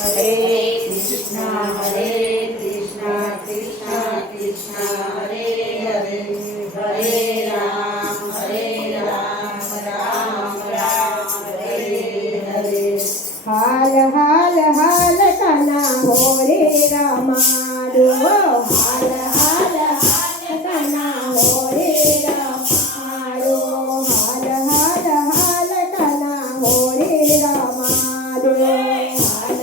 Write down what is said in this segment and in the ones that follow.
హరే కృష్ణ హరే కృష్ణ కృష్ణ కృష్ణ హరే హరే హరే రామ హరే రామ రామ రామ హరే హరే. హాల హాల హాల తన హోరే రామాలు హాల హాల హాల తన హోరే రామాలు హాల హాల హాల తన హోరే రామాలు హాల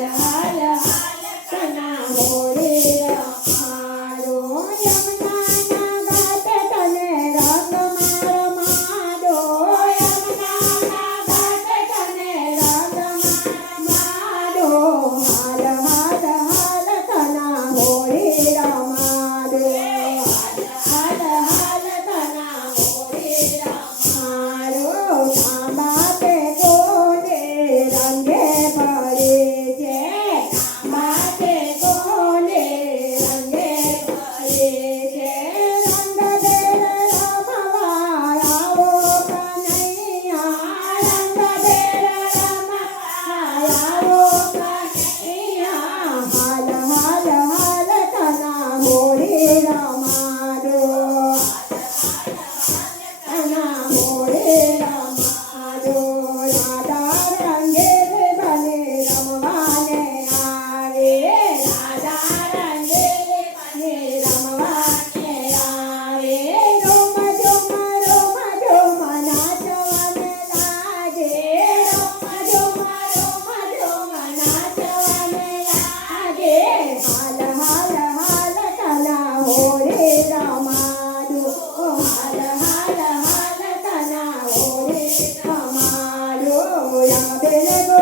ಬೆಳಗೋ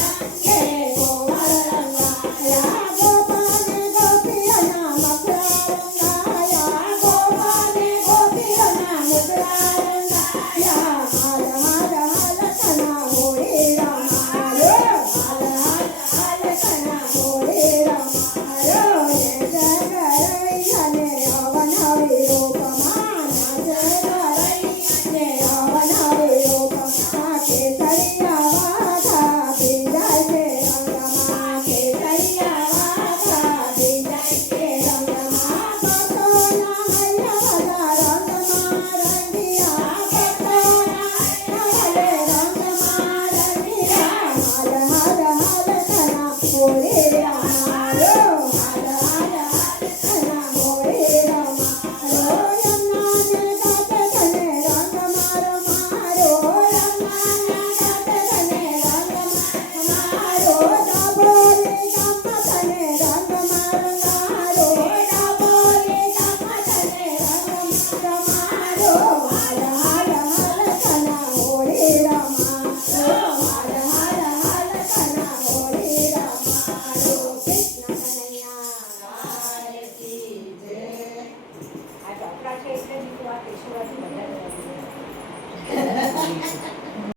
Thank you.